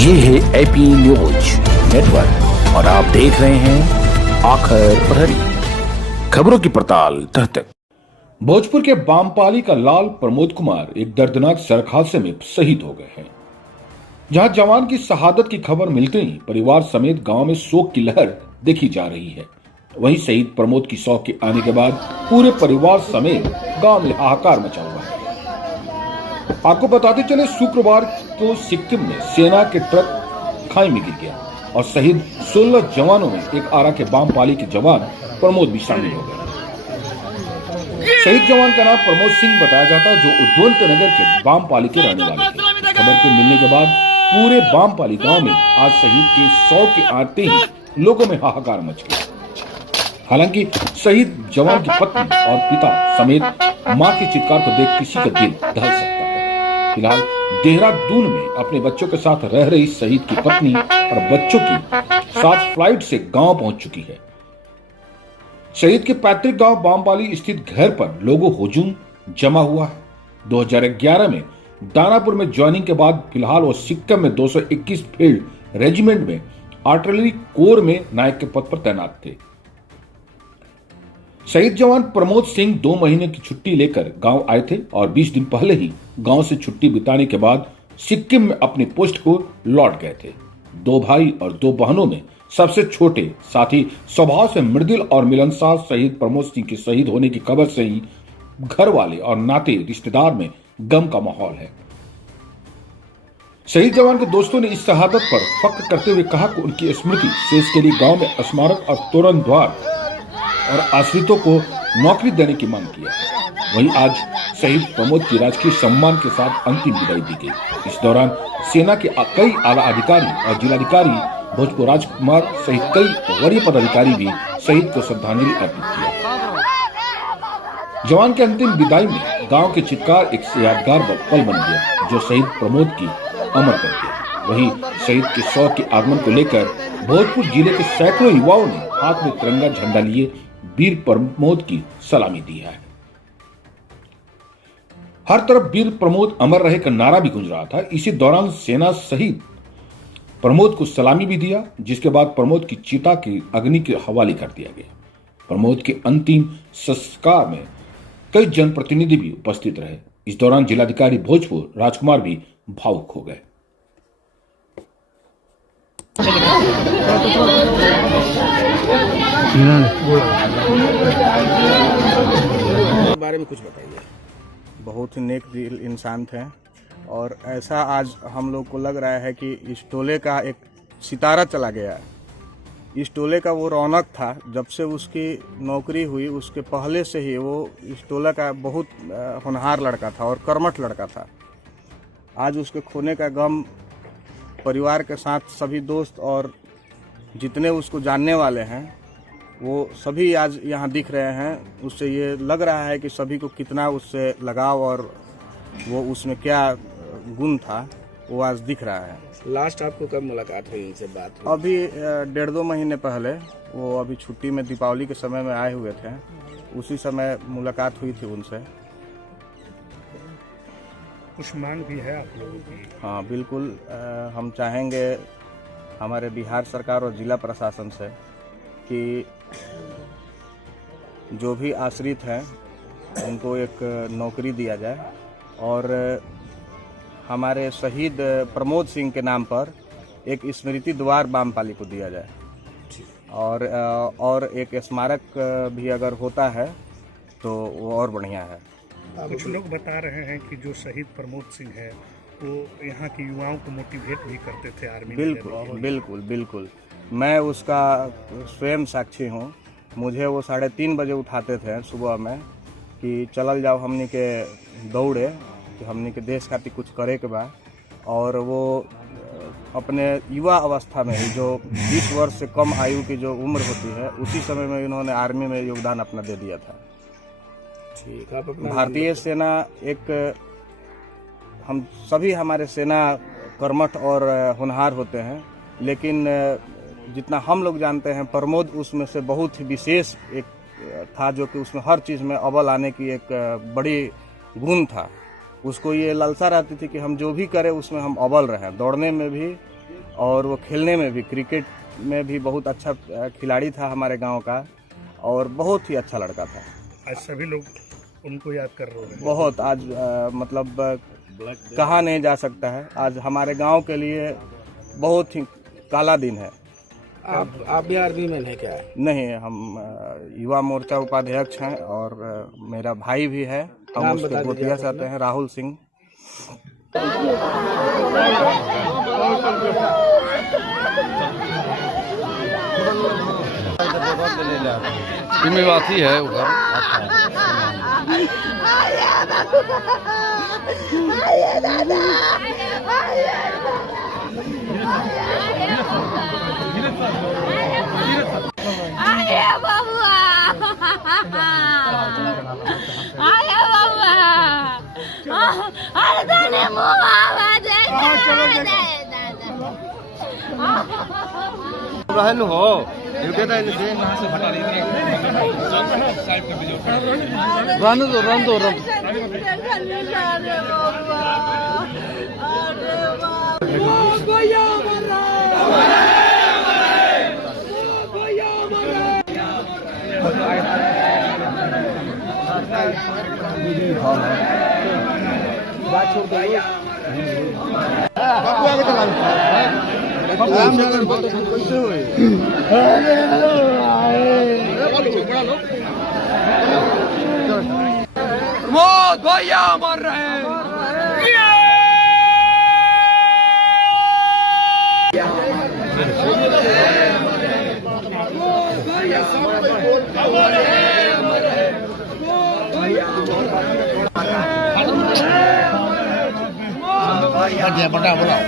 ये है AP news network और आप देख रहे हैं आखिर प्रहरी, खबरों की पड़ताल तह तक। भोजपुर के बामपाली का लाल प्रमोद कुमार एक दर्दनाक सड़क हादसे में शहीद हो गए हैं। जहां जवान की शहादत की खबर मिलते ही परिवार समेत गांव में शोक की लहर देखी जा रही है। वहीं शहीद प्रमोद की शव के आने के बाद पूरे परिवार समेत गांव में हाहाकार मचा हुआ है। आपको बताते चले, शुक्रवार को सिक्किम में सेना के ट्रक खाई में गिर गया और शहीद 16 जवानों में एक आरा के बामपाली के जवान प्रमोद भी शामिल हो गए। शहीद जवान का नाम प्रमोद सिंह बताया जाता है, जो उद्वंत नगर के बामपाली के रहने वाले थे। खबर के मिलने के बाद पूरे बामपाली गांव में आज शहीद के शव के आते ही लोगों में हाहाकार मच गया। हालांकि शहीद जवान की पत्नी और पिता समेत मां के चित्कार को देख किसी का दिल दहल सकता है। फिलहाल देहरादून में अपने बच्चों के साथ रह रही शहीद की पत्नी और बच्चों की साथ फ्लाइट से गांव पहुंच चुकी है। शहीद के पैतृक गांव बामपाली स्थित घर पर लोगों हुजूम जमा हुआ है। 2011 में दानापुर में ज्वाइनिंग के बाद फिलहाल वो सिक्किम में 221 फील्ड रेजिमेंट में आर्टिलरी कोर में नायक के पद पर तैनात थे। शहीद जवान प्रमोद सिंह 2 महीने की छुट्टी लेकर गांव आए थे और 20 दिन पहले ही गांव से छुट्टी बिताने के बाद सिक्किम में अपनी पोस्ट को लौट गए थे। 2 भाई और 2 बहनों में सबसे छोटे, साथ ही स्वभाव से मृदुल और मिलनसार शहीद प्रमोद सिंह के शहीद होने की खबर से ही घर वाले और नाते रिश्तेदार में गम का माहौल है। शहीद जवान के दोस्तों ने इस शहादत पर फख्र करते हुए कहा कि उनकी स्मृति शेष के लिए गांव में स्मारक और तोरण द्वार और आश्रितों को नौकरी देने की मांग किया। वहीं आज शहीद प्रमोद की राजकीय सम्मान के साथ अंतिम विदाई दी गई। इस दौरान सेना के कई आला अधिकारी और जिलाधिकारी भोजपुर राजकुमार सहित कई वरीय पदाधिकारी भी शहीद को श्रद्धांजलि अर्पित किया। जवान के अंतिम विदाई में गांव के चित्कार एक यादगार पल बन गया, जो शहीद प्रमोद की अमर कर दिया। वहीं शहीद के शव के आगमन को लेकर भोजपुर जिले के सैकड़ों युवाओं ने हाथ में तिरंगा झंडा लिए वीर प्रमोद की सलामी दी है। हर तरफ वीर प्रमोद अमर रहे का नारा भी गूंज रहा था। इसी दौरान सेना शहीद प्रमोद को सलामी भी दिया, जिसके बाद प्रमोद की चिता की अग्नि के हवाले कर दिया गया। प्रमोद के अंतिम संस्कार में कई जनप्रतिनिधि भी उपस्थित रहे। इस दौरान जिलाधिकारी भोजपुर राजकुमार भी भावुक हो गए। बारे में कुछ बताइए। बहुत ही नेक दिल इंसान थे और ऐसा आज हम लोग को लग रहा है कि इस टोले का एक सितारा चला गया है। इस टोले का वो रौनक था। जब से उसकी नौकरी हुई उसके पहले से ही वो इस टोले का बहुत होनहार लड़का था और कर्मठ लड़का था। आज उसके खोने का गम परिवार के साथ सभी दोस्त और जितने उसको जानने वाले हैं वो सभी आज यहाँ दिख रहे हैं। उससे ये लग रहा है कि सभी को कितना उससे लगाव और वो उसमें क्या गुण था वो आज दिख रहा है। लास्ट आपको कब मुलाकात हुई, उनसे बात हुई? अभी 1.5-2 महीने पहले वो अभी छुट्टी में दीपावली के समय में आए हुए थे, उसी समय मुलाकात हुई थी उनसे। कुछ मांग भी है आप लोगों की? हाँ बिल्कुल, हम चाहेंगे हमारे बिहार सरकार और जिला प्रशासन से कि जो भी आश्रित हैं उनको एक नौकरी दिया जाए और हमारे शहीद प्रमोद सिंह के नाम पर एक स्मृति द्वार बामपाली को दिया जाए और एक स्मारक भी अगर होता है तो वो और बढ़िया है। कुछ लोग बता रहे हैं कि जो शहीद प्रमोद सिंह है वो यहाँ के युवाओं को मोटिवेट भी करते थे आर्मी में। बिल्कुल बिल्कुल, मैं उसका स्वयं साक्षी हूँ। मुझे वो 3:30 बजे उठाते थे सुबह में कि चलल जाओ हमनी के दौड़े, कि हमनी के देश खातिर कुछ करे के बाद। और वो अपने युवा अवस्था में ही, जो 20 वर्ष से कम आयु की जो उम्र होती है, उसी समय में इन्होंने आर्मी में योगदान अपना दे दिया था। ठीक, आप अपना भारतीय सेना एक, हम सभी हमारे सेना कर्मठ और होनहार होते हैं, लेकिन जितना हम लोग जानते हैं प्रमोद उसमें से बहुत ही विशेष एक था, जो कि उसमें हर चीज़ में अव्वल आने की एक बड़ी गुण था। उसको ये लालसा रहती थी कि हम जो भी करें उसमें हम अव्वल रहें, दौड़ने में भी और वो खेलने में भी, क्रिकेट में भी बहुत अच्छा खिलाड़ी था हमारे गांव का, और बहुत ही अच्छा लड़का था। आज सभी लोग उनको याद कर रहे हैं। बहुत आज मतलब कहा नहीं जा सकता है। आज हमारे गांव के लिए बहुत ही काला दिन है। आप भी आर्मी में हैं क्या? नहीं, हम युवा मोर्चा उपाध्यक्ष हैं और मेरा भाई भी है। हम नाम उसके बता दीजिए गोतिया आप से आते हैं, राहुल सिंह। जिम्मेवासी है उधर। रहनु हो रन दो प्रमोद भैया मर रहे हैं। बड़ा